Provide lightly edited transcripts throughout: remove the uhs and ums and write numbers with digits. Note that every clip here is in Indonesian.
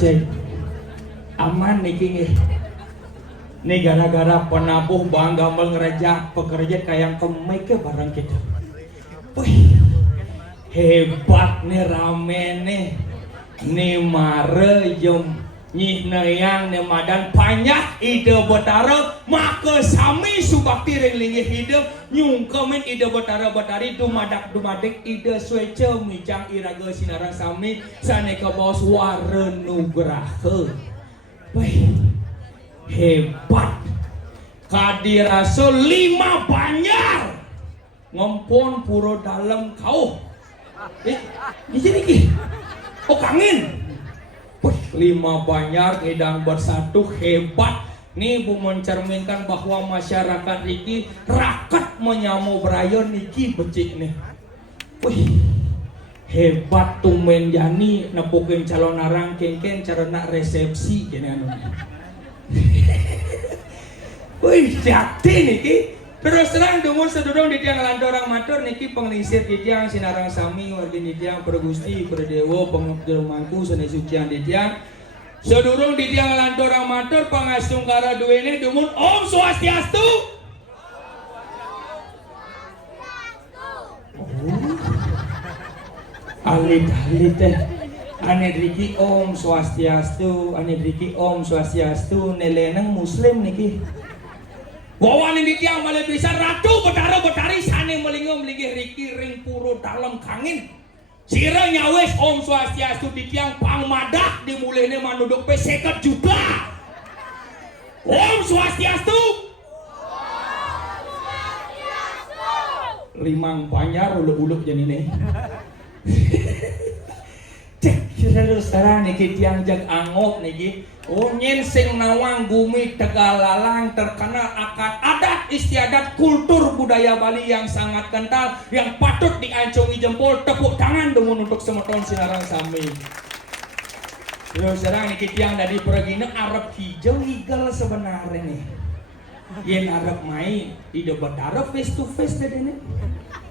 Cek aman niki nih. Nih gara-gara penabuh bangga ngerejak pekerja kayak kemai ke barang kita. Wih, hebat nih rame nih mare jom nyih neyang nih madan panjang ide betara maka sami subakti ringlingi hidup nyungkemin ide betara-betari dumadak ide swece mijang iraga sinarang sami saneka bos waren nugraha. Wih, hebat kadirasa 5 Banjar ngompon puro dalam kau jadi ki oh kangen. 5 Banjar ngedang bersatu hebat nih bu mencerminkan bahwa masyarakat Riki rakat menyamu berayon niki becik nih. Wih, hebat tumen jani nepukin calon arang kengken carana resepsi gini anu. Wih, jati niki. Terus terang dumur sedurung di tiang landorang matur niki pengelisir di tiang sinarang sami wargi di tiang pergusti perdewo pengabdul mangku seni sucian di tiang sedurung di tiang landorang matur pangasung kara duwene dumur Om Swastiastu. Alit teh ane Riki Om Swastiastu, ane Riki Om Swastiastu neleneng muslim niki. Wawan ini tiang malah bisa ratu betara-betari sane melinggo melinggih Riki ring puro dalam kangin. Sira nyawes Om Swastiastu di tiang pangmadah dimulihne manuduk pe 50 juta. Om Swastiastu. Limang Banjar uluk-uluk janine. Cek terus sekarang niki tiang jag angop niki. Nyen sing nawang bumi Tegalalang terkenal akan adat istiadat kultur budaya Bali yang sangat kental yang patut diancungi jempol tepuk tangan dengan untuk semeton sinarang sami. Terus sekarang niki tiang dari pergina Arab hijau legal sebenarnya nih. Yen Arab main ide betara face to face tadi nih.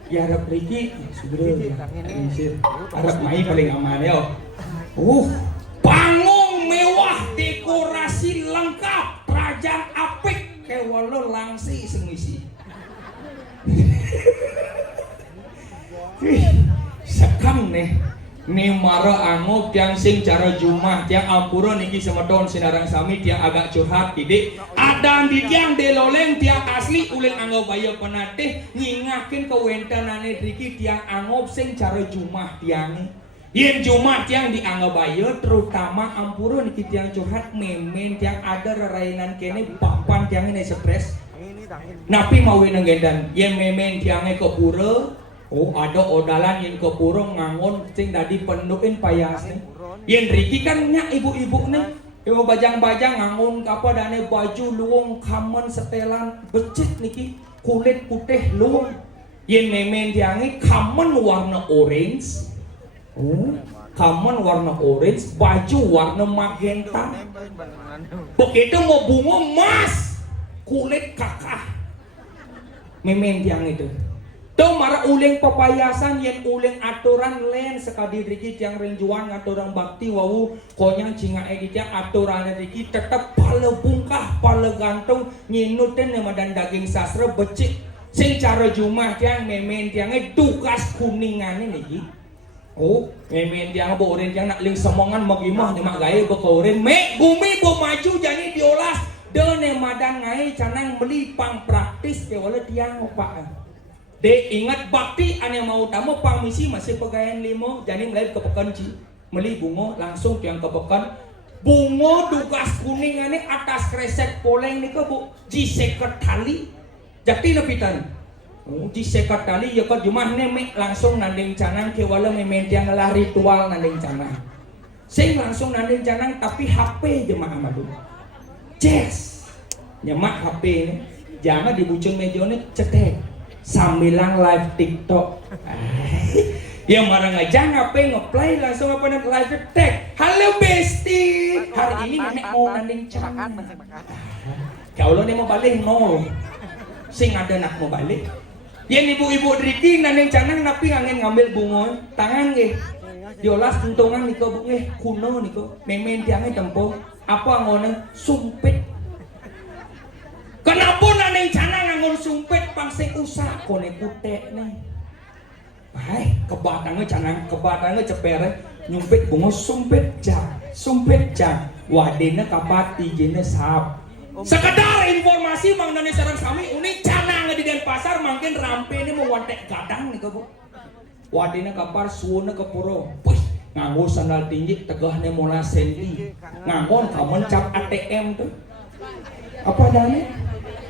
Ya Arab Riki sudah Arab main paling aman ya. Panggung mewah dekorasi lengkap kerajaan apik kewalo langsi semisi. Sekam nih mara angop tiang sing cara jumah tiang alpura niki semeton sinarang sami tiang agak curhat didik adang di tiang deloleng tiang asli ulin anggap bayo penatih nyingakin kewentanane Riki tiang angop sing cara jumah tiang yen jumah tiang dianggap bayo terutama ampura niki tiang curhat memen tiang ada rerainan kene papan tiang ini stres napi mau nenggendan yen memen tiangnya ke pura. Oh ada odalan yang ke purung ngangon sing tadi penuhin payasnya. Yang Riki kan nyak ibu-ibu nih Ibu bajang-bajang ngangun apa dane baju luung kamen setelan becik niki kulit putih luung. Yen memen diangi kamen warna orange. Kamen warna orange, baju warna magenta. Begitu mau bunga emas, kulit kakah. Memen diang itu. Tuh marah uling papayasan yen uling aturan len sekali dikit yang rinjuan aturan bakti wawu konyang cinga edit yang aturan dikit tetap pala bungkah pala gantung nyinutin nama dan daging sastra becik sing cara jumah yang memen tiangnya tugas kuningan ini memen tiang borin yang nak ling semongan magimah ni mak gaya bekorin me bumi bo maju jadi diolas dene madan ngai canang beli pang praktis ke wala tiang opa. De ingat bakti ane mau tamu pang misi masih pegawai limo jadi mulai ke pekanci meli bungo langsung tiang ke pekan bungo tugas kuning ane atas kresek poleng ni ke bu jisekat tali jadi lepitan jisekat tali ya ke jumah ne langsung nanding canang ke wala memen tiang lah ritual nanding canang sing langsung nanding canang tapi HP jemaah madu yes nyemak HP ini jangan dibucung meja ini cetek sambilang live TikTok. Yang marah ngajang apa ngeplay langsung apa nak live tag. Halo bestie, hari ini nenek mau nanding canang. Kalau nih mau balik nol, sing ada nak mau balik. Yang ibu-ibu Riki nanding canang tapi angin ngambil bunga tangan ge. Diolas tuntungan niko bunga kuno niko, memen tiangnya tempo. Apa ngono sumpit. Kenapa nanding canang ngangun sumpit pangsing usah kone kutek nih. Hai, kebatangnya canang, kebatangnya cepere nyumpit bunga sumpit jang. Wadena kapati jene sap. Sekedar informasi Mang Dani sareng sami unik canang di Denpasar makin rampe ini mau wantek gadang nih Bu. Wadena kapar suwuna ke puro. Puih, nganggo sandal tinggi tegahne mola sendi. Ngangon kamen cap ATM tuh. Apa dane?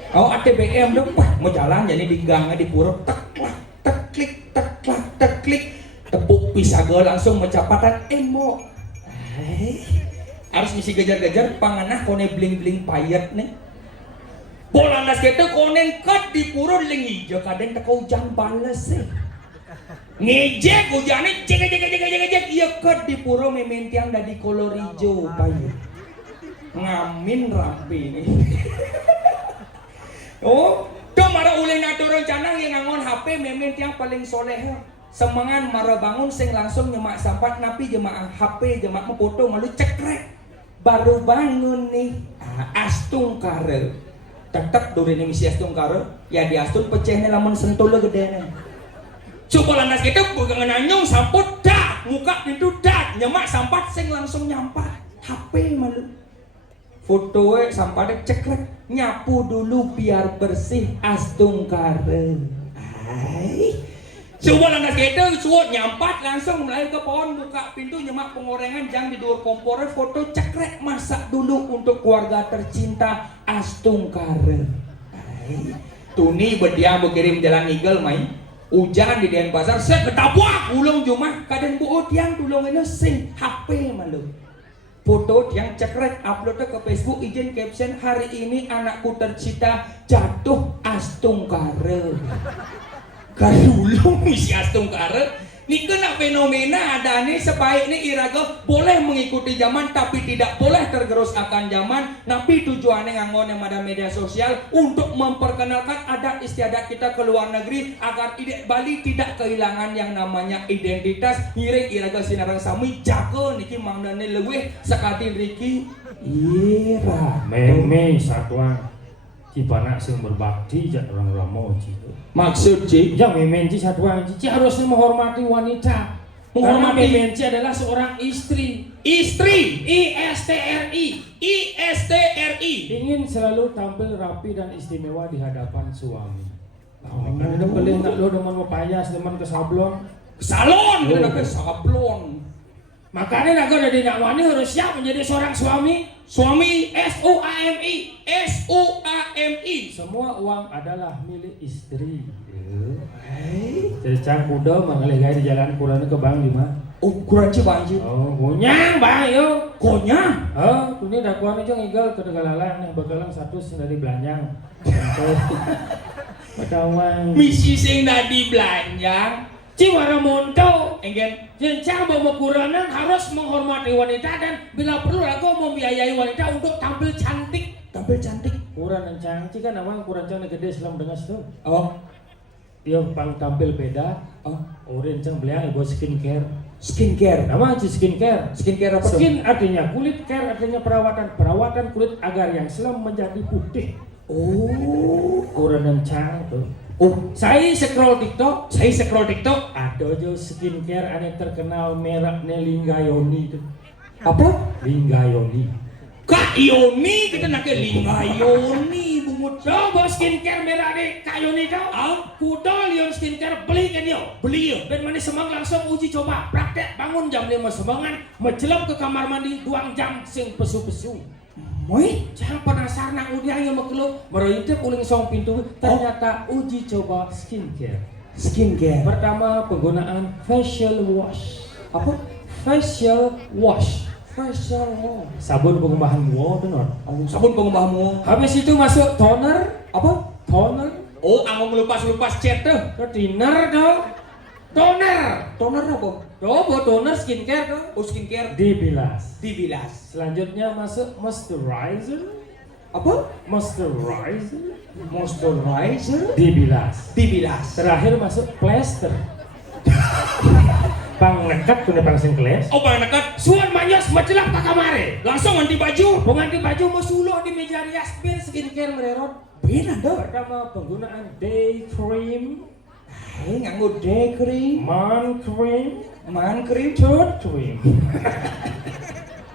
Oh ATBM dong, wah mau jalan jadi di gangnya di pura teklik tepuk pisago langsung mencapatan emo. Harus misi gejar-gejar panganah kone bling payet nih. Bola nas kita kone kat di pura ling hijau kadang teko hujan bales sih. Ngejek hujannya cek iya kat di pura mementiang dari kolor hijau payet. Ngamin rapi nih. Oh, tuh marah ulin aturan canang yang ngangon HP memen yang paling soleh. Semangan marah bangun sing langsung nyemak sampat napi jemaah HP jemaah foto malu cekrek. Baru bangun nih, astung kare. Tetap duri nih misi astung kare. Ya di astung pecehnya lamun sentul gede nih. Coba lantas kita pegangan anyong samput dak, muka pintu dak, nyemak sampat sing langsung nyampat HP malu. Fotonya sampai cekrek nyapu dulu biar bersih astung kare. Coba lantas gitu suot nyampat langsung mulai ke pohon buka pintu nyemak pengorengan jang di luar kompornya foto cekrek masak dulu untuk keluarga tercinta astung kare. Tuni berdiam berkirim jalan eagle main hujan di Denpasar saya ketabrak ulung jumah kadang buot yang tulung ini sing HP malu. Foto yang cekrek uploadnya ke Facebook izin caption hari ini anakku tercinta jatuh astung kare. Kadulung isi astung kare. Ini kena fenomena ada nih sebaiknya iraga boleh mengikuti zaman tapi tidak boleh tergerus akan zaman. Tapi tujuannya ngangon yang ada media sosial untuk memperkenalkan adat istiadat kita ke luar negeri agar Bali tidak kehilangan yang namanya identitas. Ngiring iraga sinarang sami jago niki Mang Dani leuwih sekali Riki. Ira meme satuan Cipana sing berbakti jak orang ramo citu. Maksud Ci? Ya memenci satuan Ci harusnya menghormati wanita. Menghormati memenci adalah seorang istri. Istri ISTRI ingin selalu tampil rapi dan istimewa di hadapan suami. Makanya udah beli nak lo dengan mepayas teman ke sablon. Salon kita ke sablon. Makanya naga dari nakwani harus siap menjadi seorang suami. Suami SUAMI. Semua uang adalah milik istri. Jadi cang kuda mengalih gaya di jalan kurang ke bang lima. Ukuran cibanji. Oh, gonyang bang yo. Konyang. Oh, ini dakwaan aja ngigal ke Tegalalan nih bakalan satu dari Belanjang. Padawang. Misi sing nadi belanjang. Ciwara monto. Enggen. Jencang bawa kuranan harus menghormati wanita dan bila perlu aku membiayai wanita untuk tampil cantik. Tampil cantik. Kurang cantik kan namanya kurang cantik gede selam dengan tuh. Oh. Dia pang tampil beda. Oh. Orang cang beliang buat skincare. Skincare. Nama aja skincare. Skincare apa tuh? Skin artinya kulit, care artinya perawatan. Perawatan kulit agar yang selam menjadi putih. Oh. Kurang cang tuh. Oh. Saya scroll TikTok. TikTok. Ada aja skincare aneh terkenal mereknya Linggayoni itu. Apa? Linggayoni. Kak Yoni kita nak Linggayoni bungut. Coba skincare mereknya Kak Yoni itu. Kuda lion skincare beli kan yo. Beli ya. Dan mana semang langsung uji coba. Praktek bangun jam 5 semangan. Mencelam ke kamar mandi 2 jam sing pesu-pesu. Moi, Jangan penasaran nak udiang yang makhluk. Meroyitip uling song pintu. Ternyata uji coba skincare. skincare. Pertama penggunaan facial wash. Apa? Facial wash. Facial wash. Sabun pengembahan muo dengar. Sabun pengembahmu. Habis itu masuk toner. Apa? Toner. Oh, anggo ngelupas-lupas cat tuh. Ke thinner dong. Toner. Toner apa? Coba toner skincare dong. Oh, skincare Dibilas. dibilas. Selanjutnya masuk moisturizer. Apa? Moisturizer. Moisturizer Dibilas. dibilas. Terakhir masuk plaster. Pang nekat punya pang singkles. Oh, bang dekat Suan manyos macelak ke kamare. langsung ganti baju. Penganti baju masuluh di meja rias bir skincare mererot. Benar dah. Pertama penggunaan day cream, Nganggo day cream, man cream, man cream, tooth cream.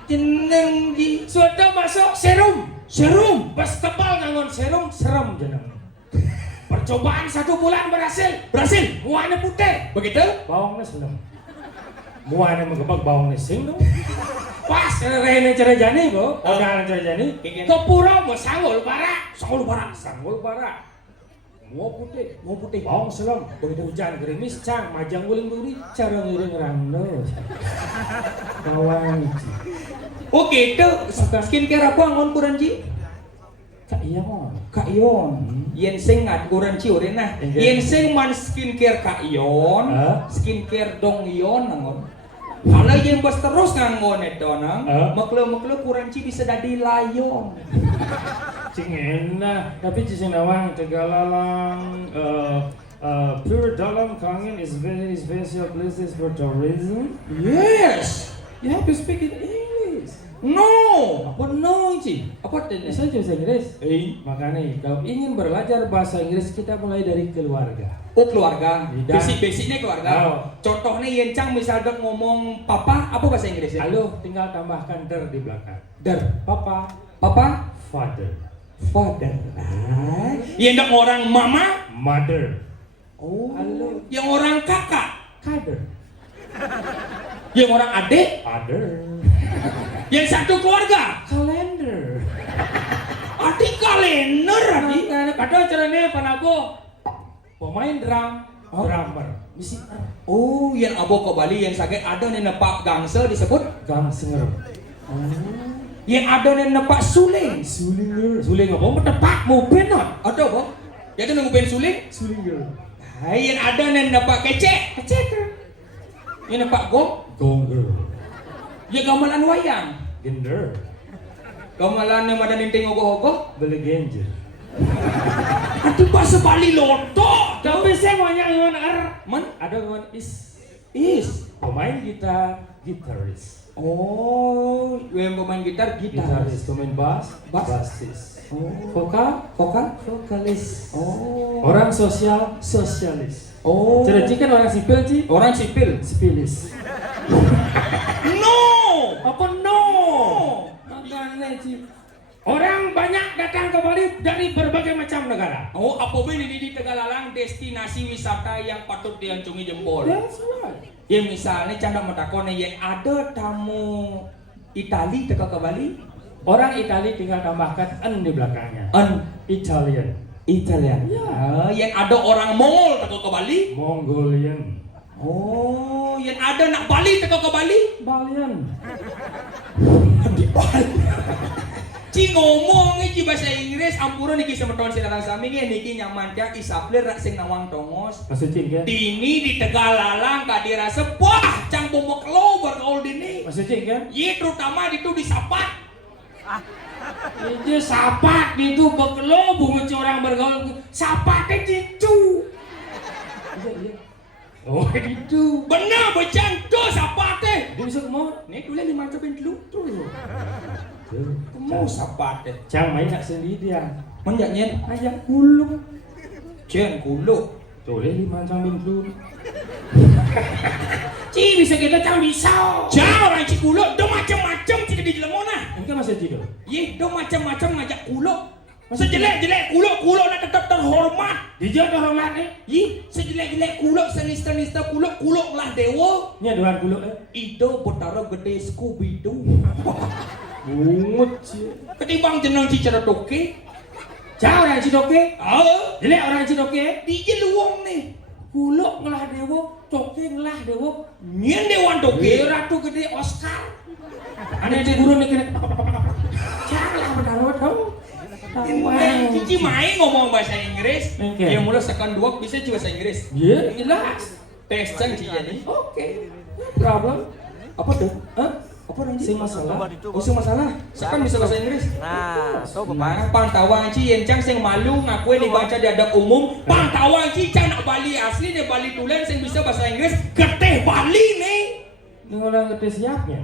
jeneng di Sudah masuk serum. serum. Pas tebal ngangon serum serem jeneng. Percobaan 1 bulan berhasil. Berhasil. Muanya putih. Begitu? Bawangnya seneng. Muanya mengebak bawangnya sing dong. Pas rene cerejani bu. Odalan cerejani. Kepura mau sanggul bara. Sanggul bara. Sanggul bara. Mua putih. Mau putih. Bawang selam. Hujan gerimis cang. Majang guling duri. Cara ngiring rando. Bawang. Oh gitu. Skincare apa angon kurang ji? Kak iya mon. Kak Ion. Yen sing ngat kurang ci urang nah. Yen sing man skincare Kak Ion, skincare dong Ion angon. Kalau yang bos terus ngangon itu nang, maklo kurang ci bisa jadi layong. Cing enak. Tapi cing nawang tegalalang. Pure dalam kangen is very special places for tourism. Yes. You have to speak in English. No. Apa no Ci? Apa tuh? Bisa bahasa Inggris. Makanya kalau ingin belajar bahasa Inggris kita mulai dari keluarga. Oh keluarga. Dan- Basic-basicnya keluarga. Oh. Contohnya yen cang misalnya ngomong papa, apa bahasa Inggrisnya? Halo, tinggal tambahkan der di belakang. Der. Papa, Papa, father, father. Yen dok orang mama, mother, oh. Halo. Yang orang kakak, father, yang orang adik, father, yang satu keluarga. calendar. Adik kalender adik. Kadang caranya panabo pemain drum, drummer, misi Oh, yang abo ke Bali yang sakit ada nih nepak gangsel disebut. gangster. Yang ada nih nepak suling. Sulinger. Suling apa? Mendepak mau penat. Ada apa? Ya tuh nungguin suling. Sulinger. Hai, yang ada nih nepak kecek. Kecek. Yang nepak gong. Gonger. Ya gamelan wayang. Gender. Gamelan yang ada ninting ogoh-ogoh. Beli genjer. Aduh bahasa Bali loto. Tapi saya mau nyanyi R. Man, Ada dengan is. pemain gitar, gitaris. Oh, yang pemain gitar Gitaris, pemain bass, Bass. bassis. Oh, Vokal, vokal. vokalis. Oh, Orang sosial, sosialis. oh. Cereci kan orang sipil, Ci? Orang sipil. Sipilis. No. Apa no? Makanya, Ci. Orang banyak datang ke Bali dari berbagai macam negara. Oh, apa ini di Tegalalang destinasi wisata yang patut diancungi jempol. That's right. Ya misalnya canda metakone yang ada tamu Itali teka ke Bali. Orang Itali tinggal tambahkan N di belakangnya. Italian. Ya. Yang ada orang Mongol teka ke Bali. Mongolian. Oh, yang ada nak Bali teko ke Bali? Balian. Di Bali. Ci ngomong iki bahasa Inggris ampura niki semeton silakan sami niki nyaman tiak isaplir rak sing nawang tongos. Masih cing kan? Dini di Tegalalang ka dirasa wah cang bomok lo bergaul dini. Masih cing kan? Iya terutama itu di Sapat. Itu sapat itu bekelo bunga orang bergaul. Sapatnya gitu. Oh gitu. Benar becan tuh Sapatnya. Dia bisa mau? Nih tulis 5 tabin lu tuh. Mau Sapat deh. Cang main nak sendiri dia. Menjaknya ayam kuluk. Jen kuluk. Tulis 5 cambing dulu. Ci bisa kita cang bisa. Jauh orang ci kuluk, do macam-macam ci di Lemona. Engkau masih tidur. Ye, do macam-macam ngajak kuluk. Sejelek-jelek kuluk nak tetap terhormat. Dijak hormat ni. Ye, sejelek-jelek kuluk, senista-nista kuluk lah dewa. Ni ada kuluk Itu betara gede Scooby-Doo. Bungut sih. Ketimbang jeneng ci Cerotoke. Jauh orang Cidoke. Jelek orang Cidoke. Di luang nih. Kuluk ngelah dewa, Toke ngelah dewa. Nyen dewan toke. Ratu gede Oscar. Aneh di guru nih kena. Janganlah berdarah tahu. Cici main ngomong bahasa Inggris. Oke. Ya mulai sekan dua bisa juga bahasa Inggris. Ya, jelas. Tes cang ci jadi. Oke. Problem. Apa tuh? Hah? Apa nanti? Sing masalah. Oh, sing masalah. Sekan bisa bahasa Inggris. Nah, so Mana pantauan ci yang cang sing malu ngaku dibaca di adab umum. Pantauan ci cang nak Bali asli nih Bali tulen sing bisa bahasa Inggris. Geteh Bali nih. Ini orang gede siapnya.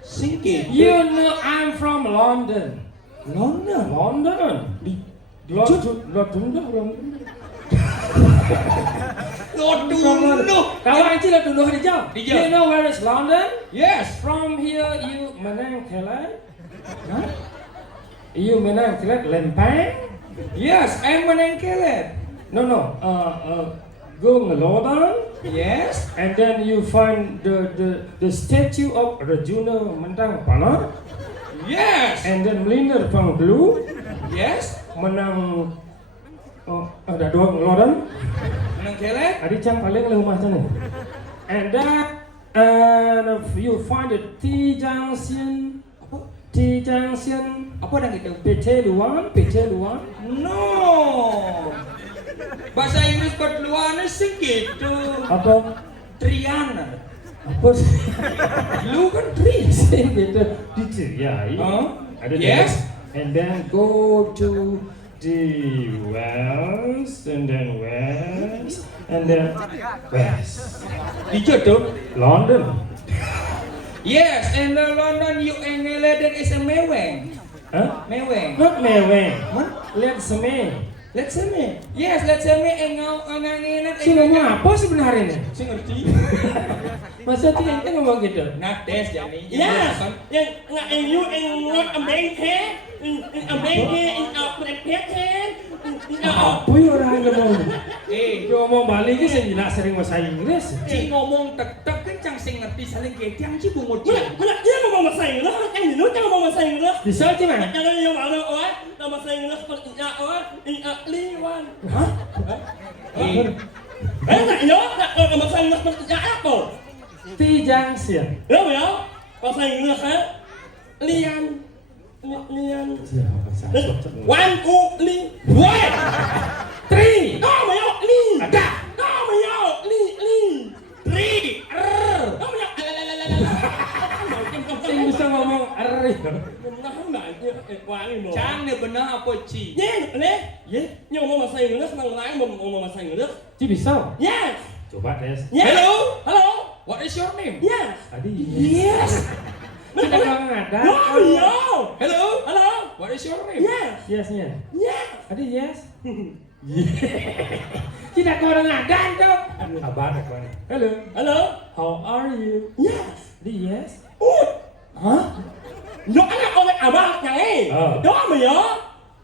Singkit. You know I'm from London. London. London. London. Lodunuh. Kawan Anci London di jauh. Di jauh. You know where is London? Yes. From here you menang kelat. You menang kelat Lempang. Yes, I'm Menengkelet. No. Go ke London. Yes. And then you find the statue of Arjuna Mentang Panah. Yes. And then Melinder Pang Blue Yes. menang ada dua London. Menengkelet. Adi cang paling rumah sana. And then you find the T Junction. T Junction. Apa dah kita? PT Luan. No. Bahasa Inggris perluannya sih gitu. Apa? Triana. Apa sih? Lu kan tri. Gitu. Gitu ya. Ada Yes. And then go to the west, and then west, and then west. Dijo tuh. London. Yes, and the London you England is a meweng. Huh? Meweng. Not Meweng. What? Let's me. Let's say me. Yes, let's say me engau enganginan. Si ngomong apa sebenarnya? Sing ngerti. Masa sih ente ngomong gitu? Nah, tes jadi. yes, yang nggak you ngot ambengke, ambengke, Apa ya orang ngomong? Eh, Ngomong Bali ini saya jelas sering bahasa Inggris. Ci ngomong tek-tek kencang sing ngerti saling getiang ci bungut ci. Mana dia ngomong bahasa Inggris, yang di luar ngomong bahasa Inggris. Bisa aja mana? Jangan yang mana nama bahasa Inggris sepertinya liwan. Hah? Eh, Nggak yo, nggak bahasa Inggris sepertinya apa? T Junction. Ya ya, bahasa Inggris lian. One, two, li. wait. Three. No, mayo, li. Ada. No, mayo, li. Three. No, mayo, Sing bisa ngomong R. Cang nih benar apa ci? Nhưng ngomong bahasa Inggris, nang lain ngomong bahasa Inggris. Ci bisa? Yes. Coba tes. Yes. Hello. What is your name? Yes. Tadi. Yes. Kita orang ada. No, yo. Hello. Hello. What is your name? Yes. Yes-nya. Yes. Tadi yes. Kita orang ada tuh. Kabar apa? Hello. Hello. How are you? Yes. Di yes. Hah? Nó là orang abang này. Đó mà yo.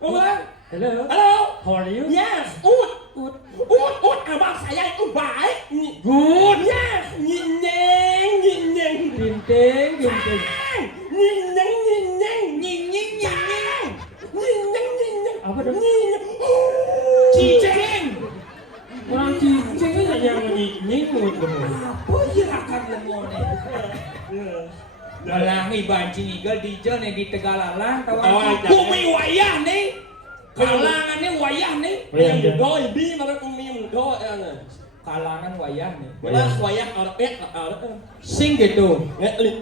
Đúng không? Hello. Hello. How are you? Yes. Út abang saya út baik. Good. Yes. Nhìn nhàng. Ginting. Nhìn nhàng. Apa dong? Cicing. Orang cicing itu yang nying melangi bancing igal dijo nih di Tegalalang Tawa, tawan jangan. bumi wayah nih kalangannya wayah nih Yang muda ibi mana umi muda ya. kalangan wayah nih Jelas wayah Arab sing gitu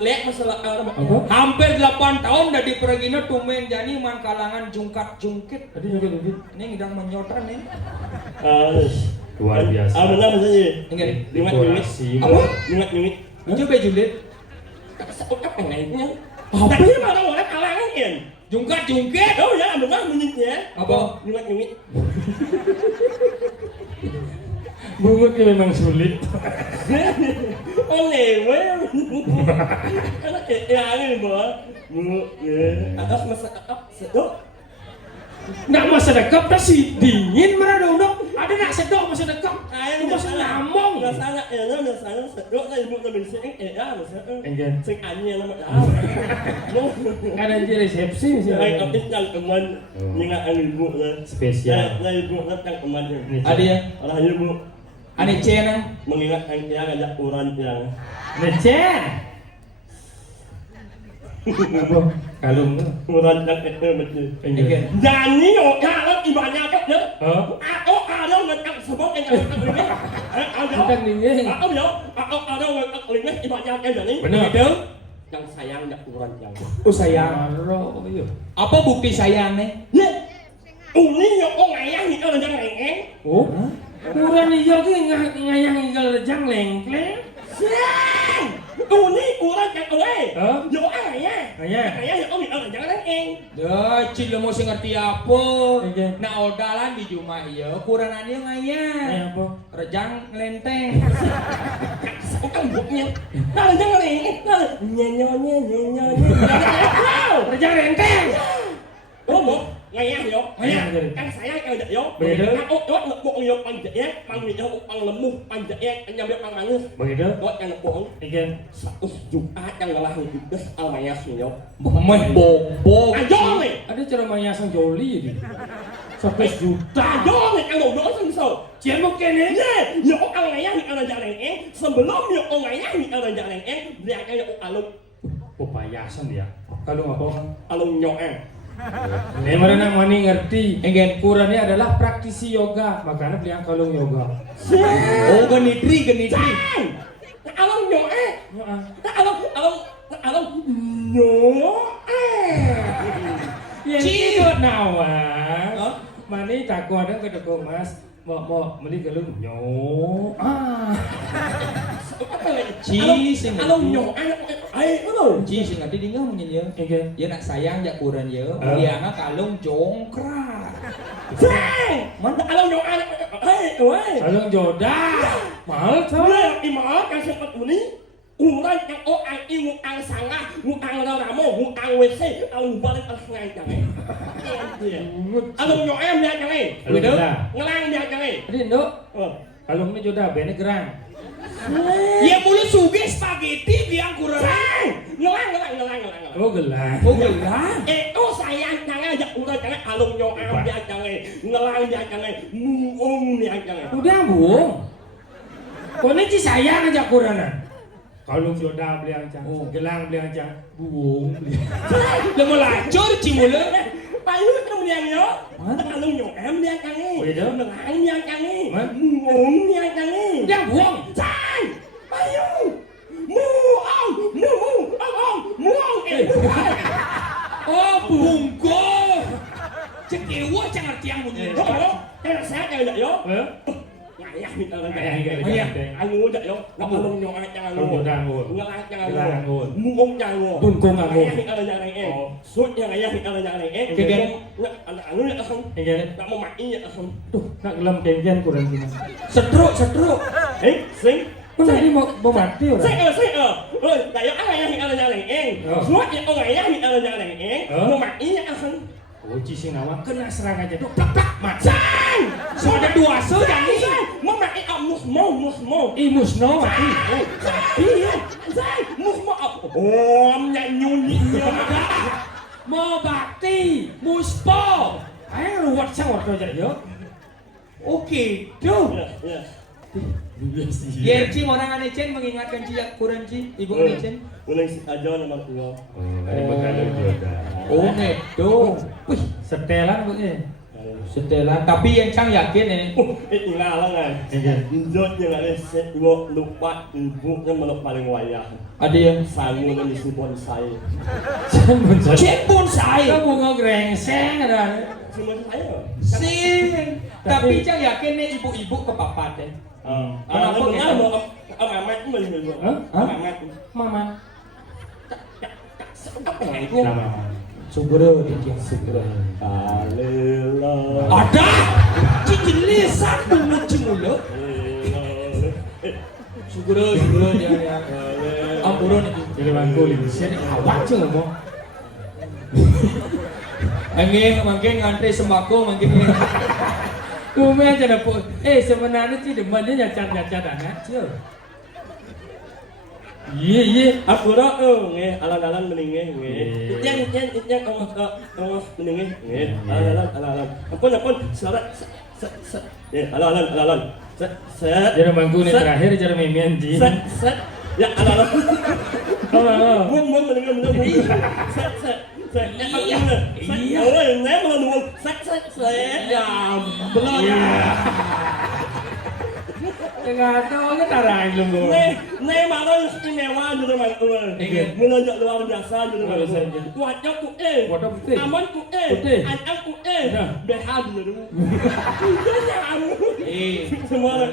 lek masalah Arab. hampir 8 tahun udah dipergina tumen jani man kalangan jungkat jungkit Tadi juga dulu. ini ngidang menyotan nih Luar biasa. benar saja. enggak Dekorasi. apa Nyuit. coba julid Apa pengennya? Tapi mana orang kalangan kan? jungkat jungkit Oh ya, benar minitnya. apa Nyuit. Bungutnya memang sulit. Oh lewe. Karena ya ini boh. Atas masa sedok. Nak masa dekat dah si dingin mana dong. Ada nak sedok masa dekat. Ayo Masa ngomong. Nggak salah ya, nggak salah sedok lah ibu lebih sing ya maksudnya. Enggak. Sing anjing nama ya. Ada di resepsi sih. Ay, kapit yang teman nyinga ang ibu lah. Spesial. Na ibu lah yang teman yun. ada ya Orang ibu ane cenang mengingat ang dia ngajak uran yang. Necen. Apa? Kalung tu. Uran yang itu betul. Enggak. Jangan yo kalau ibadah kan ya. Oh. Aku ada ngetak sebab yang ini. Bukan dingin. Aku yo, aku ada ngetak ini ibadah yang ini. Benar. gitu Yang sayang yang uran yang. oh sayang Marah iya. apa bukti sayangnya Ya. Uni yo kok ngayang nih orang yang ngeng. Oh. Kurang iya ki ngayang inggal rejang lengkleng. Sayang. Uni uran yang oe. Hah? Yo ayah. Ayah. Ayah yo umi orang yang ngeng. dah cil mau sing ngerti apa Oke. nah odalan di rumah iya kurangannya ngayah Ayah apa? rejang ngelenteng Bukan buknya. Kalau jangan ngeng. Nyanyonya. Rejang lengkeng. Oh, mo, ngayah yo. Ngayah. Kan saya yang ada yo. Beda. Aku yo ngepok yo panjang, panjang pang lemah, panjang nyampe pang manis. Begitu. Buat yang ngepok. Again. 100 Jumat yang ngalah hidup almayas yo. meh bobo Ayo nih. Ada cara mayasang joli ni. 100 juta. Ayo nih yang mau senso. Cemok kene. Ye, yo almayas ni orang jalan sebelum yo almayas ni orang jalan dia kayak yo alung Oh payasan ya. Kalung apa? alung nyoe. Ini mana nak mani ngerti. Engen. Kurangnya adalah praktisi yoga. Makanya beli yang kalung yoga. oh genitri Alung nyoe. Heeh. Alung nyoe. Yang Cik. itu nawang. Hah? Mani takut ada ke doko mas. Mau beli kalung nyo. Apa lagi? Ci, sing alung ngerti. nyoe. Ay, ano? Ji sing ngerti di ngomongnya ya Again. ya nak sayang ya kuran ya dia anak kalung jongkrak Say, mana alung nyoe? Ay, weh. Kalung jodoh. Mahal tau. Dia imahat yang sempat ini. Uran yang ang iwu ang sangah, ang ramo, ang WC, ang balik ang sengaja jangan. Alung nyoe dia jangan. Kalung jodoh. Ngelang dia jangan. Ini ndok. Oh. Kalung ini jodoh. Bene gerang. ya mulut suge spaghetti dia kuran Ngelang. Oh gelang. oh gelang Itu sayang jangan ajak urat jangan alung nyoe dia jangan. Ngelang dia jangan. Muung dia jangan. Udah bung. Kau ni ci sayang aja kuranan. Kalung jodoh beli ancang. Gelang beli ancang. Bung. udah mau lancur ci mulut Payu kamu dia yo. Alung nyoe dia jangan. Beda. Ngelang dia jangan. Hah? Muung dia jangan. Udah bung. Say, payu. Muung. oh bungko cek ewa cek ngerti yang bunyi Yang saya kayak yo. Eh? Ngayah nih kalau Ngayah. Aku udah yo. Alung nyoe jangan Kalung lu. jodoh. Ngelang jangan Gelang, lu. ngun. Muung jangan lu. Bungkung aku. Ngayah nih kalau jangan Oh. Sud yang ngayah nih kalau jangan Kegen. Anak anu ya asam. Again. Tak mau mati ya asam. Tuh, nak gelam kenjen kurang gimana? setruk Sing. Kau tadi mau mati orang? Saya. Tayo ang ngayah nih kalau jangan Oh. Sud yang ngayah nih kalau jangan Oh. Mau mati ya asam. Oh, cici nawang kena serang aja. Duk, plak, plak, mati. Say. so ada dua so jadi Mau mati musmo. Ih, musno mati. Iya, say, musmo apa? Om nyanyunyinya. Mau bakti, muspo. Ayo ruwet sang waktu aja yo. oke tuh Ya. Yerci orang Anecen mengingatkan Cia Kuranci, Ibu Anecen. Ulang si aja nama uang. Ini bekal juga. Oh itu, wih Setelan bu ya. setelah. Tapi yang Cang yakin ini, Ingat lah kan. Jod yang ada set gua lupa ibu yang meluk paling wayah. ada yang Sangu dan isi bonsai. cek bonsai. Kamu ngogrengseng ada. Cuma saya. Sing. Tapi Cang yakin nih ibu-ibu kepapat ya. Kenapa kita mau amat itu beli amat. Mama. Nama. Sugro dia Sugro. Alela. Ada. Cincin lisan dulu cimulu. Sugro dia ya. Ampuron itu. Jadi bangku lincir. Awak je ngomong. Angin makin ngantri sembako makin. Kume aja dapat. Sebenarnya sih demennya nyacat anak je. Iya. Aku dah nge alan-alan meninggi nge. Yang kamu meninggi nge. Alan. Ampun. Sarat. Alan. Set. Jadi bangku ni terakhir jadi memian ji. Set. Ya alan. Oh. Mun meninggi. Set. Iya. Oh, ini malu. Set. Ya, benar. Enggak tahu kan tarai belum. Nih malah istimewa juga malu. Menunjuk luar biasa juga malu. Kuatnya ku aman ku anak ku behad dulu. Semua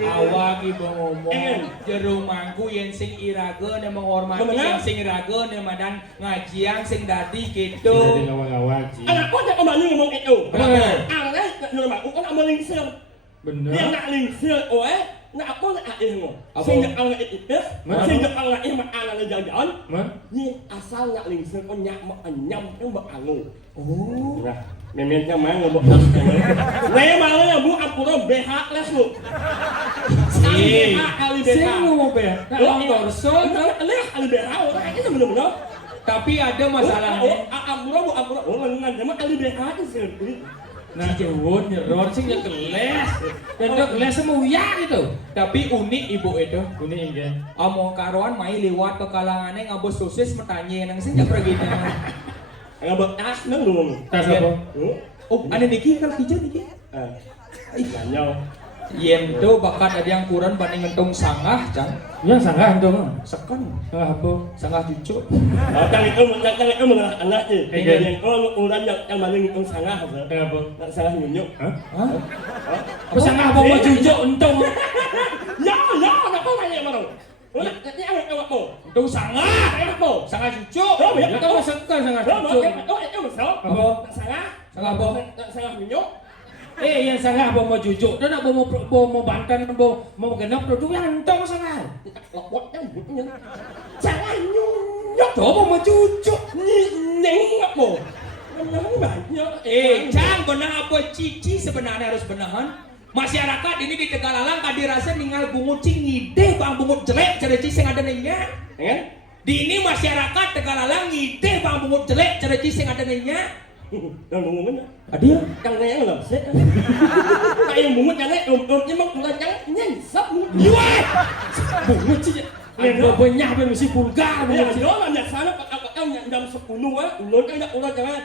Awak ibu ngomong jerung mangku yang sing iraga dan menghormati yang sing iraga dan madan ngajian sing dadi gitu. Jadi ngawang-ngawang ji. anak kau jangan banyak ngomong itu. Aneh juga malu kan amal lingsir. Benar. Dia nak lingsir, nak apa nak air ngomong. Sehingga Allah itu, sehingga Allah itu makan jajan. Ni asal nak lingsir kau nyak mak anyam tu mak angu. Oh. Nah, memennya mana ngomong das. Saya malu ya bu, aku tu behak les bu. Kali behak. Saya ngomong be. Nak torso. Leh kali behak, orang ini benar-benar. Tapi ada masalahnya. Aku lengan, cuma kali behak itu sih. Nah, jauh nyeror sih nggak keles. Dan dok keles semua uyak gitu. Tapi unik ibu itu. Kuning kan. Amo karuan mai lewat ke kalangannya ngabos sosis metanye nang sing pergi nang. Ngabak tas nang dulu. Tas apa? Oh, ada niki kalau hijau niki. Nyanyau. Yem tuh bakat ada yang kurang banding ngentong sangah, Cang. Yang sanggah dong. Sekan. Apa? Sangah cucu. Cang itu mengalah anak ni. Yang kau orang yang maling itu sangat apa? Apa? Nak salah nyunyuk. Hah? Apa sanggah apa mau cucu untung? Ya, nak kau tanya mana? Ni awak mau. Itu sangah. Apa? Sangah cucu. Ya kamu sekan sanggah cucu. Itu besar. Apa? Salah. Sangah apa? Salah nyunyuk. Yang sanggah apa mau cucu? Dan nak mau bantan mau genap tu yang untung sanggah. Lopotnya butnya. Salah nyunyuk. Coba mau cucu. Ni apa? Memang banyak. Cang, benar apa cici sebenarnya harus benahan? Masyarakat ini di Tegalalang kadirasa ninggal bungut cing ngide bang bungut jelek cereci sing ada nanya. Di ini masyarakat Tegalalang ngide bang bungut jelek cereci sing ada nanya. Yang bungut mana? Adia, Yang nanya nggak sih? Kayak bungut yang naik umumnya mah bukan yang nyensap bungut. Bungut sih. Yang banyak mesti vulgar Ya, bungut sih. dia lah sana kau jam 10 ulun kan nak ulang jangan.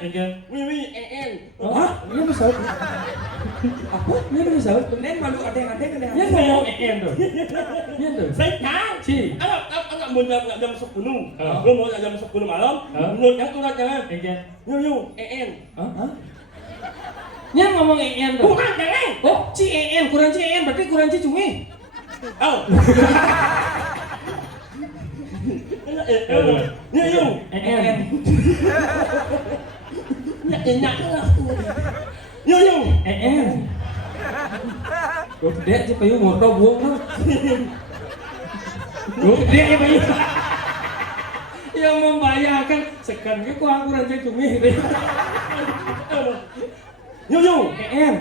Wiwi Hah? Ini besar. apa? Ini bisa. Nen malu ada yang Yang ngomong tuh. Iya tuh. Saya tahu. Si. Anak mau jam 10. Lu mau jam 10 malam. Ulun yang ulang jangan. Yu Hah? Yang ngomong tuh. Bukan jangan. Oh, ci kurang ci berarti kurang ci cumi. Oh. Yu. Nyak lah. Yu. Gue gede sih payu motor buang tuh. Gue gede ya payu. Yang membayarkan sekan gue kok aku raja cumi. Yu. En.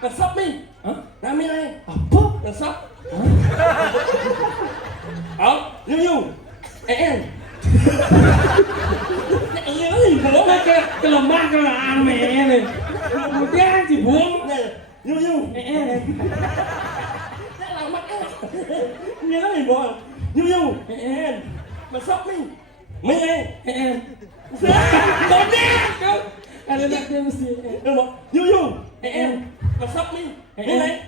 Kesap nih. Hah? Rame nih. Apa? Kesap. Oh, Yu. Buang ke lemah ke ame nih. Kemudian dibuang. Yu. En. Nghe nói gì bộ Nhu em mà sắp đi mấy em một nè Ada nak dia mesti. Nhu em mà sắp đi mấy này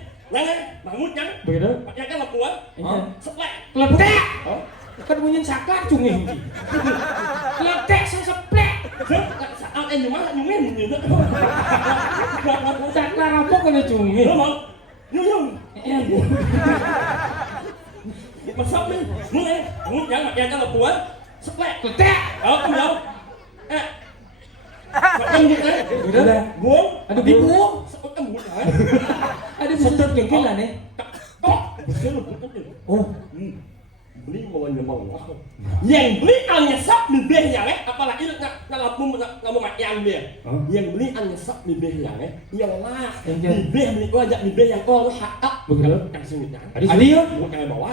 bangun jangan Begitu? pakai kan lapua seplek Kletek. Kan bunyi saklar cungi. Kletek saya seplek. saat em cuma nyumin gitu Saklar apa kena cungi? đúng không Nhu Em. mà sắp đi mấy này bangun jangan pakai kan lapua seplek Kletek. không đâu Makan gitu kan? Udah. Buang. Aduh dibuang. Kan buang kan? Ada sedot jengkel lah nih. Kok? Betul betul. Oh. Beli mau ngomong. Yang beli nyesap lebih yang apalagi nak lapung nak mau yang dia. Yang beli nyesap lebih yang yang lah. Lebih beli gua ajak lebih yang kau hak. Begitu. Yang sini kan. Adi yo. Gua kayak bawa.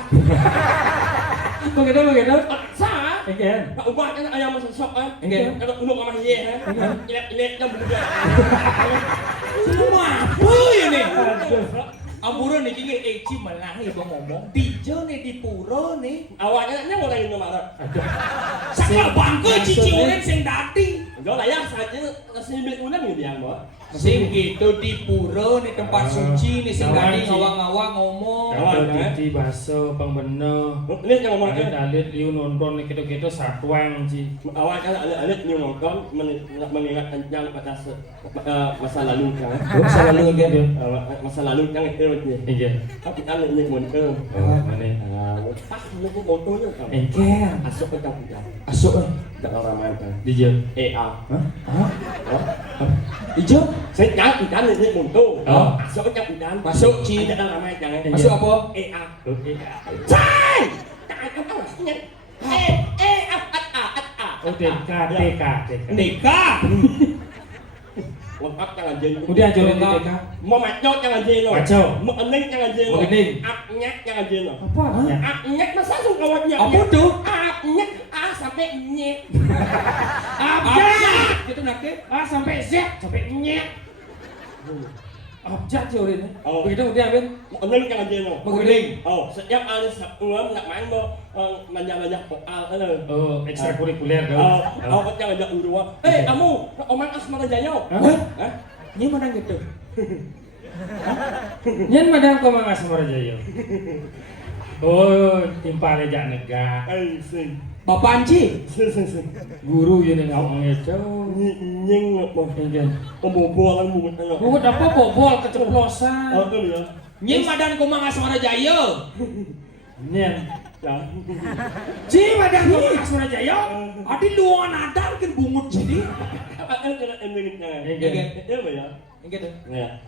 Begitu. Sah. Eken. Pak ubah kan ayam masuk shop kan. Eken. Kalau unuk sama ye kan. Lihat yang berdua. Semua apa ini? Ampura nih kini Eci malah ibu ngomong Dijo nih di pura nih Awalnya mau lagi nomor. Sakal bangke cici orang sing dati Đó là ya saja nasi milik ulang gitu ya, Mbak. Sing gitu di pura nih tempat suci nih sing dati ngawang-ngawang ngomong Titi baso pengbeno. Lihat yang ngomong kan. Alit liu nonton gitu-gitu satuang sih. Awalnya alit new nonton mengingat tentang masa lalu kan. Masa lalu kan dia. Masa lalu kan itu dia. Iya. Tapi kan ini muncul. Oh, mana? Pas itu fotonya kan. Engkel. Asuk ke dalam. Asuk. Tak orang mantan. Dijo. EA. Hah? Dijo? Saya jangan ikan ini muncul. Oh. Asuk ke dalam. Masuk Ci Ada orang mantan. Masuk apa? EA. Cai! Cai apa maksudnya? Oh, TK. Nika Lengkap jangan jadi. Udah ajarin di TK. Mau macot jangan jadi. Macot. Mau ening jangan jadi. Mau ening. Aknyek jangan jadi. Apa? Aknyek masa langsung kawannya. Apa tuh? Aknyek sampai nyek. Abjad. Gitu nanti Sampai Z, sampai nyek. Abjad sih ini. Oh. Begitu udah ambil. Mau ening jangan jadi. Mengeling Oh, setiap ada sabtu nak main mau banyak soal ada. Oh, ekstrakurikuler Oh, kau. oh, jangan ada urua. Kamu Oman Asmara Jaya. Hah? Hah? Ini mana gitu Nyen madang kau mangas Jaya. Oh, timpa rejak negara. Sing. Bapak Anci Sing. Guru yang ngomong itu. Nying apa? Engkel. Pembobolan mungut ayo. Buat apa bobol keceplosan? Oh, tuh ya. Nying madan kumang asmara jaya Nyen. Ya. Ci madang kau mangas Jaya. Adi luangan ada mungkin bungut jadi Apa kena endingnya? Engkel. Iya, Mbak ya. gitu Ya.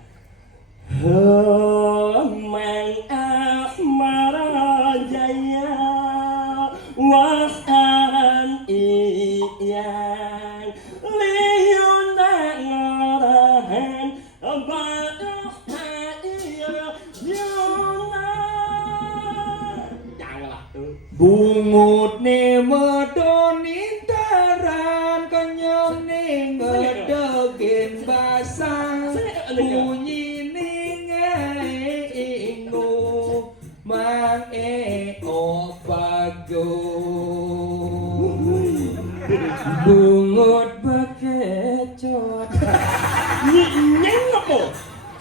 Mang Asmara Jaya wahan iyan liyuna ngarahan badah iya yuna janganlah tuh bungut nih medon intaran kenyong nih ngedegin basah bunyi nih ngeinggu mang bungut bekecot nhanh apa?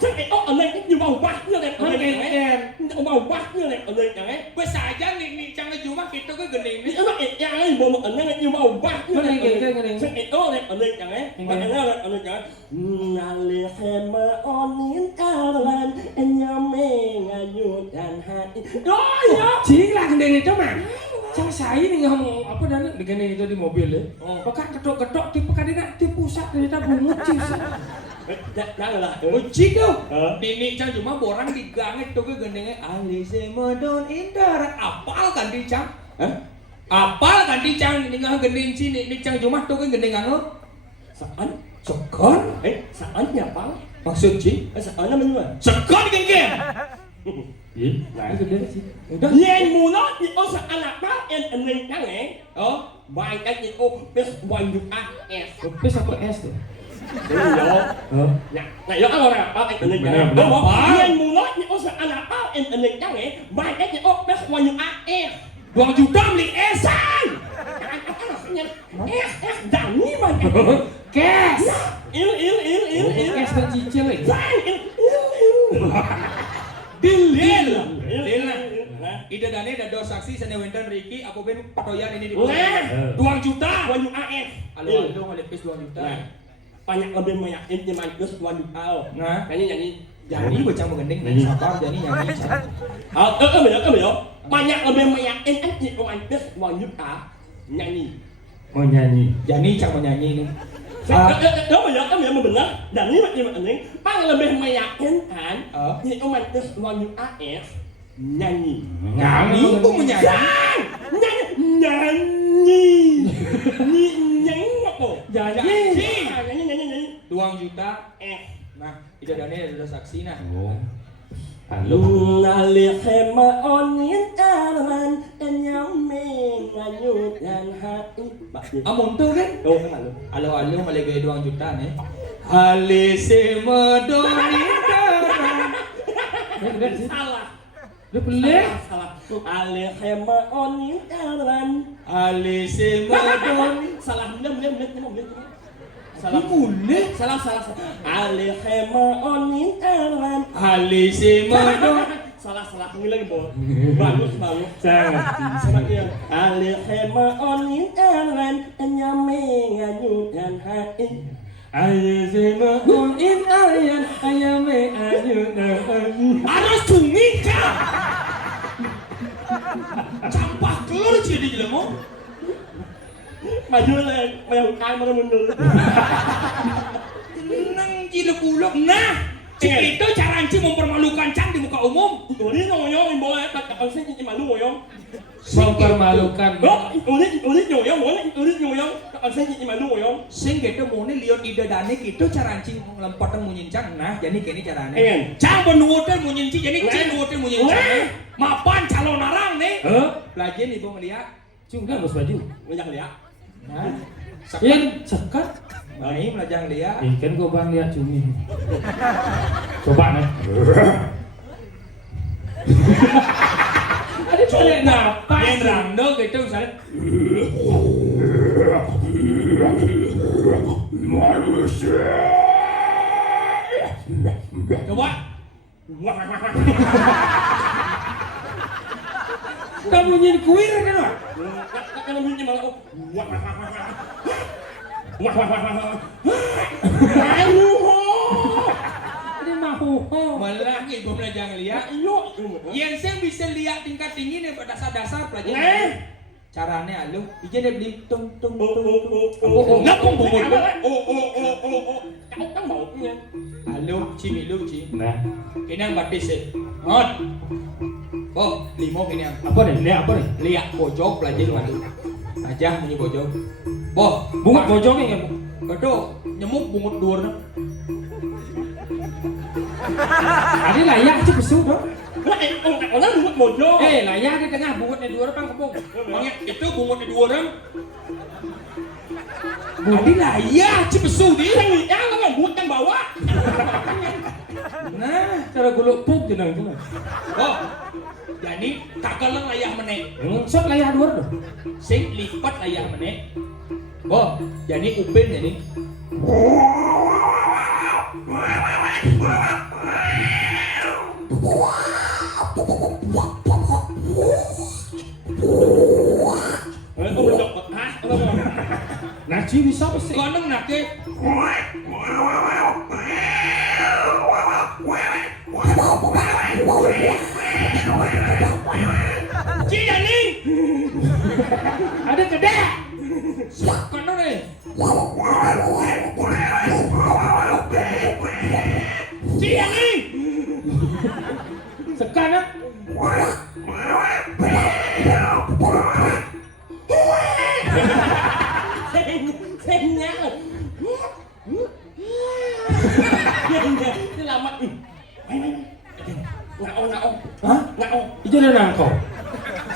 Saya ở đây như bầu bát như này ở đây này, bầu bát như này ở đây này. Wes saja nih jangan cuma kita ke gening nih. Nó yang ấy bộ ở đây như bầu bát như này. Gini. Saya ở đây này, makanya ở đây này. Nalihema onin kalan nyame ngayudan hati. Rồi ya. Chính là gini itu mah. Sang saya ini ngomong apa dan gini itu di mobil ya. Pakai ketok-ketok tipe kadina di pusat ternyata bungut sih. Jangan lah. Ucik tuh. Dini cang cuma borang di gang itu ke geningnya alise medon indarat apal kan di cang? Apal kan di cang ini nggak gening sini di cang cuma tuh ke gening anu. Saan? Sekon? Saan apa? Maksud Ci? Saan namanya? Sekon geng. Ih, itu dia sih. Udah. Yang mula di osa anak bal en ini kan Oh, baik kan itu bes banyak S. Pes apa S tuh? Này nó có nào bao anh định Benar, đúng không? benar. Yang mu nói những ông anak bao anh định chẳng lẽ bài cái ông bé qua những AE 2 juta beli esan. Giảm như mà Cash. yếu Cash dan cicil lagi. Deal lah. Ida Dani dan dos saksi sana Wenten Ricky aku ben patoyan ini di Nah. 2 juta. qua những AE Aldo ngelepis 2 juta. Nah, banyak lebih meyakin cuman terus waduh ao Nah, nyanyi jadi bocah menggending Nyanyi. sabar jadi nyanyi. bener banyak lebih meyakin aja cuman terus waduh nyanyi Mau nyanyi. Jani cang menyanyi ini. Đó mà benar dan ini macam ini paling lebih meyakinkan ni cuman terus waduh AF nyanyi Nyanyi aku menyanyi. nyanyi nyanyi apa Nyanyi. nyanyi 2 juta. F Nah, Ida Dani ada dos saksi nah. Oh. Halo. Lihat hema onin araman dan nyaming nganyut dan hati. Amun tuh kan? Oh kan lu. Alo malegay 2 juta nih. Halise medoni daran. Salah. Lu pelik. Salah. Lihat hema onin araman. Halise medoni. Salah belum. Salah. Boleh. Salah. Lihat hema onin araman. Halise medoni. Salah. Ini lagi bos. Bagus. Sangat. Sama dia. Lihat hema onin araman dan nyaming nganyut dan hati. Ayo sama in ayan ayame ayo Harus sungi kah? Campah kelur jadi jelemu. Maju lên, mày cai mà mundur. Tenang jile bulog. Nah, itu cara Anci mempermalukan Cang di muka umum. Ini ngoyong boleh, tak kalau sih cuma malu ngoyong. mempermalukan. Ulit ngoyong, tak sih cuma malu ngoyong. Sing gitu mau nih lihat Ida Dani gitu cara Anci lempatnya munyin Cang. Nah, jadi kini caranya. Iya. Cang benuotin munyin Ci, jadi Cang benuotin munyin Cang. Mapan calon narang nih. Pelajaran ibu ngeliat. Cung dah bos baju. Ngajak dia. Nah, Yang sekat. Baik, melajang lihat. Kan gua bang lihat cumi. Coba nih. Ada cewek napas. Yang rando gitu misalnya. Coba. Kamu nyin kuir kan wah? Kan bunyi malah. Ini mahu. Malah ibu melajang lihat. Yang saya bisa lihat tingkat tinggi nih dasar-dasar pelajaran. Caranya lu, ije deh beli tung. Ngapung bubur. Kamu mau punya. Halo, Ci. Nah, Ini yang batis ya. Ngot. Oh, limo ini yang. apa nih? Lihat apa nih? Lihat pojok pelajaran madu. Aja bunyi pojok. Boh, Bunga pojoknya kan? betul. Nyemuk bungut dur. Ada layak aja besu dong. Orang buat bodoh. Layak di tengah bungutnya dua orang kebung. Makanya itu bungut di dua orang. Adi layak cipesu di. Yang lo buat yang bawa. Nah, cara guluk puk jenang jenang. Oh, jadi kakalang layak meneh. Sok layak dua dong. Sing lipat layak meneh. Oh, jadi upin jadi. Naci bisa apa sih? Koneng nake. Ci jadi. Ada gede. Koneng nih. Ci jadi. Sekarang Xem nhá. Thế làm mày. Ngạo. hah? Ngạo. Itu ada nangkau.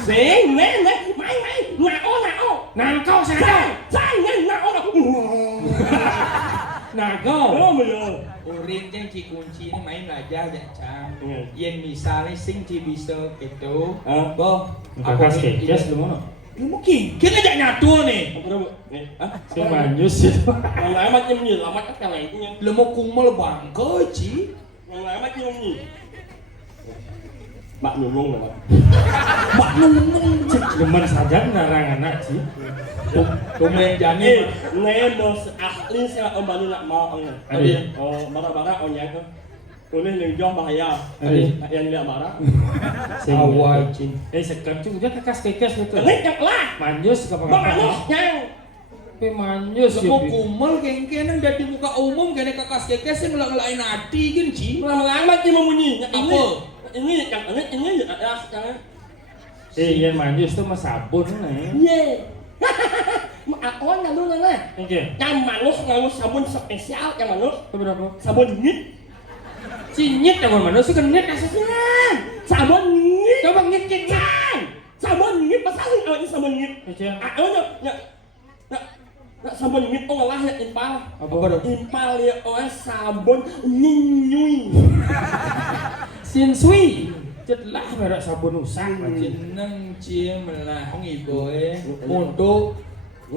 Xem mày. Ngạo. Nangkau saya. Sai ngạo. naga. Oh bener. Urin yang ci kunci ini main belajar ya cang. Iya. Yen misalnya sing ci bisa gitu. Ah. Boh. Kakas kekes lu mana? Mungkin kita ajak nyatu nih. Apa tuh? Ah, Si Manyus itu. yang lain mah nyem nyem, amat kan lainnya. Lu mau kumel bangke ci. Yang lain mah nyem nyem. Mbak nyumung lah. Mbak nung. Cuman saja narang anak sih. Tumen jani. Nemos ahli saya om baru nak mau nih. Adi. Oh, marah-marah om yang tulis yang bahaya. Adi. Yang tidak marah. Awal cin. Sekarang juga kakas kekes gitu. Kelik yang lah. Manyus ke Bang Anus yang Tapi Manyus Lu mau kumel kengkenan jadi muka umum kene kakas kekes sing ngelak-ngelain hati gin ci. lama-lama dia membunyi. Apa? Ini yang ini ada jangan. Yang Manyus tuh mas sabun nih. Ye. Aku ngalu nana. Oke. Yang manus ngalu sabun spesial yang manus Berapa? sabun nyit. Cinyit ya Manyus kan nyit asasnya. Sabun nyit. Coba nyit. Sabun nyit pasal ini sabun nyit. Oke. Aku nak sabun nyit oh ngalah ya impal. Apa tuh? Impal ya oh sabun nyinyui. Sinsui. Jetlah merek sabun usang. Jeneng cie melah ngiboe untuk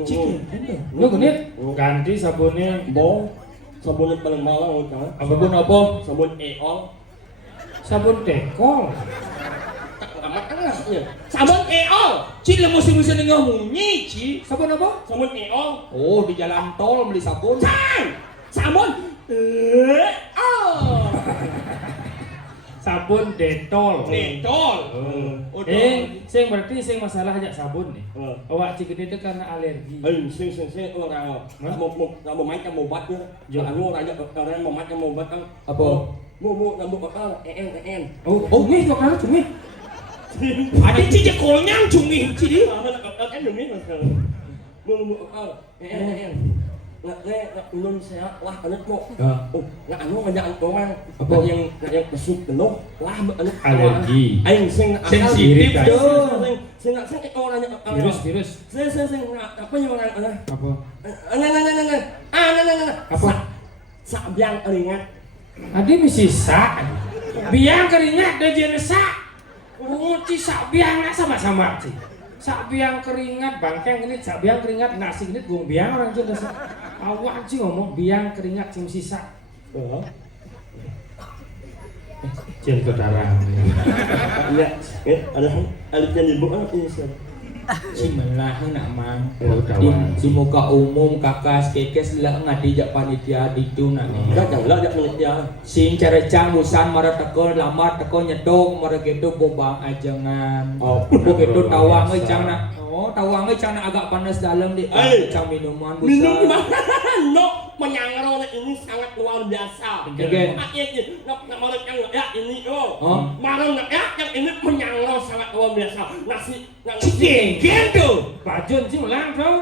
cikin. Lu genit ganti sabunnya. Bo sabun yang paling malang kan. Sabun apa? Sabun eol. Sabun dekol. Amat enggak ya. Sabun eol. Ci lah musim-musim nengah munyi ci. Sabun apa? Sabun eol. Oh di jalan tol beli sabun. Sabun eol. Sabun detol. Detol. Oh, Sing berarti sing masalah aja sabun nih. Awak cikin itu karena alergi. sing orang mau main kamu obat ya. Jangan lu orang mau main kamu obat kan. Apa? Mau apa? En. Oh, nih kok kalau cumi. Ada ci jekolnya cumi ci di. Kan demi mas. Mau en. Belum saya lah anak kok. Oh, nggak anu ngajak orang Apa? yang besuk penuh lah anu Alergi. aing Sensitif tuh. sing orang Virus. sing apa yang orang Apa? apa sak biang keringat Adi misi sak. Biang keringat dan jenis sak. Uci sak biang sama-sama sih. Sak biang keringat bangkeng ini sak biang keringat nasi ini gung biang orang jelas. Awak sih ngomong biang keringat sing sisa. Jadi darah. iya ada yang ibu ini sih Ci melah nak mang. Oh, dawan. Di muka umum kakas kekes lah ngadijak panitia itu nak nih. enggak jangan ajak menikah Sing cara cang busan mara teko lamar teko nyedok mara gitu bobang ajengan. Oh, Begitu tawang cang nak. Oh, tawang cang nak agak panas dalam di cang minuman busan. minum di mana no menyangro ini sangat luar biasa Oke. nak marah yang ya ini Oh. marah ya yang ini menyangro sangat luar biasa nasi Cikin tuh. Bajun sih ulang bro.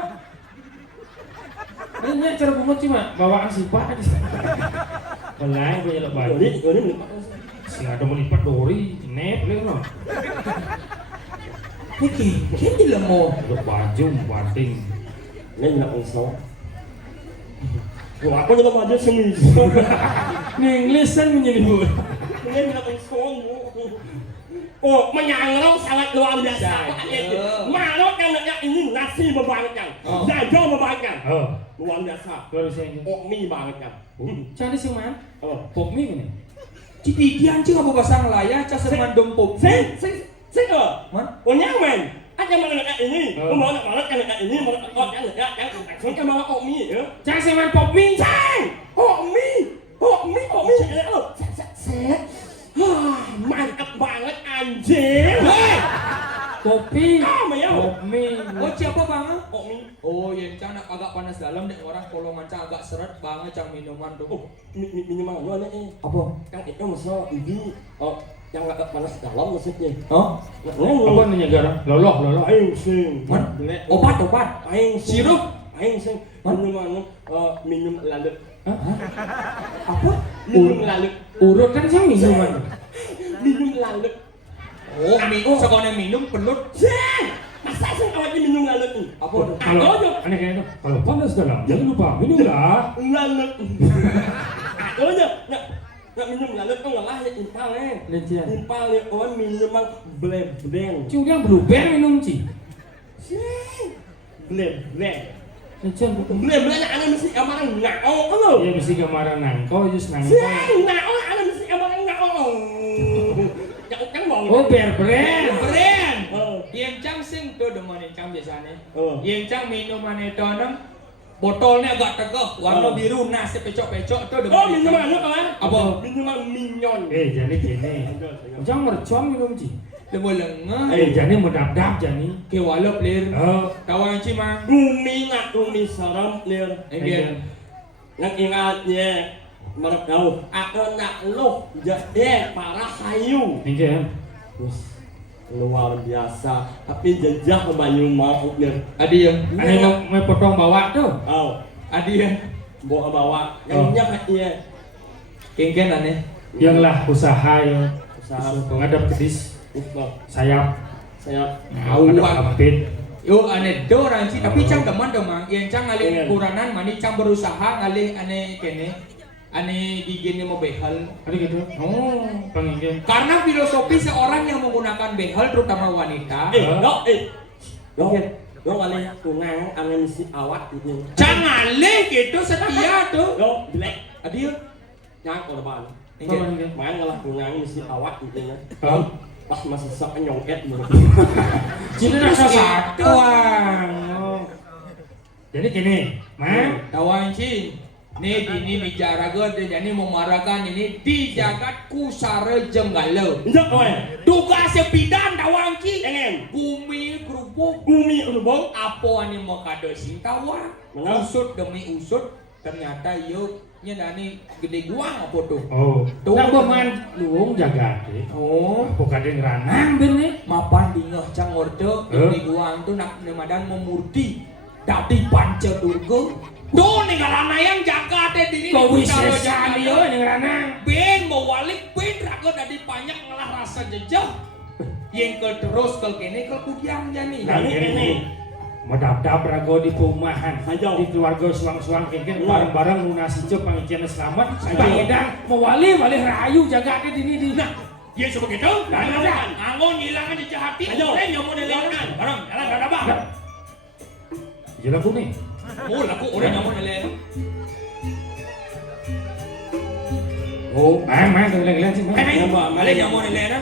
Ini cara bumut sih mak bawaan sifat. Mulai punya lo baju. Gori Si ada melipat dori, net leh no. Cikin di lemo. Lo baju banting. ini nak usah Wah, aku juga baju semi. Inggris kan menjadi bu. Ini nak usah oh, menyangro sangat luar biasa. Marah kan ini nasi banget kan. Jajo banget kan. Oh, Luar biasa. baru saya ini. Oh, mie banget kan. Cari sih man. Oh. Pop mie ini. Cididian cing apa pasang layar cas semandom pop. Sing Man. Punya men. Ada mana kayak ini? Mau nak malah kayak ini, mau nak kan yang sing kan malah oh mie ya. Cari sih man pop mie. Oh mie. Mantap banget anjir. Kopi. Maya. Pop mie. Oh siapa bang? Oh mie. Oh yang cang nak agak panas dalam dek orang kolongan cang agak seret banget cang minuman tuh. Oh, minuman lu nih. Apa? Yang itu misal ini yang agak panas dalam maksudnya. Oh? Apa nih negara? Loloh. Aing sing. Man? Obat. Aing sing. Sirup? Aing sing. Minuman minum lalu. Apa? Minum lalu. Urut kan sih minuman. Minum lalu. Oh, sekolah minum pelut. Sing. Mas Masa sih awak ini minum lalut nih? Apa? Kalau Aduh, aneh kayak itu, kalau panas dalam, jangan lupa minumlah. lalut. Aduh, nak minum lalut tuh ngalah ya impal Lencian. Impal ya orang minum mang blend. Cium yang blueberry minum ci. Blend. Lencian bukan. Blend ana mesti amarang ngao lo. Iya mesti kemarin nangko, just nangko. Ngao ana mesti amarang ngao. Yang mau. Oh brand. Brand. Oh. Yang cang sing tuh demen cang biasanya. Oh. Yang cang minuman itu nang botolnya agak tegak, warna Oh. biru, nasi pecok-pecok tuh Oh, minuman apa kan? Apa? Minuman minyon. Jadi gini. Jangan mercon minum ci. Lemo lengah. Jadi medap-dap jadi. Ke walop lir. Oh. Kawan cimang. Gumi serem lir. Enggen. Nak ingatnya merek kau aku nak lu jadi para kayu. Ini Luar biasa. Tapi jejak kebanyu mau lir. Adi yang. aneh mau potong bawa tuh. Oh, Adi yang. bawa Oh. yang katanya Kengken aneh. Yang usaha yang usaha ngadap kedis itu sayap saya ngadap kampit. Yo aneh do orang sih, tapi cang teman dong yang cang Iya. ngalih kuranan, mani cang berusaha ngalih aneh kene, aneh gigini mau behal. Ada gitu. Oh, Pengingin. karena filosofi seorang yang menggunakan behal terutama wanita, lo kali kunang angin si awak itu cang ngalih gitu setia tuh. lo jelek Adi yang korban Enggen. main ngalah kunang si awak itu ya Oh. pas masih sok nyongket Cina rasa satuan. Oh. Jadi gini, Mang. Kawan cing, nih ini bicara gue, jadi memarakan ini di jagat kusare jenggalo. Injak kowe Tugas sepidan kawan cing. pengen Bumi kerupuk bumi ulubong apa ane mau kado singkawan Benar. usut demi usut ternyata yuk nyedani gede guang apa tuh Oh. Tuh. Nah, gua main luung jaga deh. oh Bukan yang ranang bener. mapan dingah cang ordo gede guang tuh nak nemadan memurti dadi panca durga tuh negarana yang jaga teh dini Kau di bisa Kusaro sekali Jakarta. yang ranang. Ben mau walik ben raga dadi banyak ngalah rasa jejak yang ke terus ke kene ke kudiang jani Nah, ini. Medap-dap rago di perumahan Saja. di keluarga suang-suang kengken Iya. bareng-bareng lunasi cep pangikian selamat Saja. pangedang mewali rahayu jaga ada di ini nah dia sebegitu Nah, nah. angon hilangan jejak hati Ayo. orang yang mau nelekan bareng jalan ada apa jelas nih oh laku orang yang mau nelekan oh main kelihatan sih main balik yang mau nelekan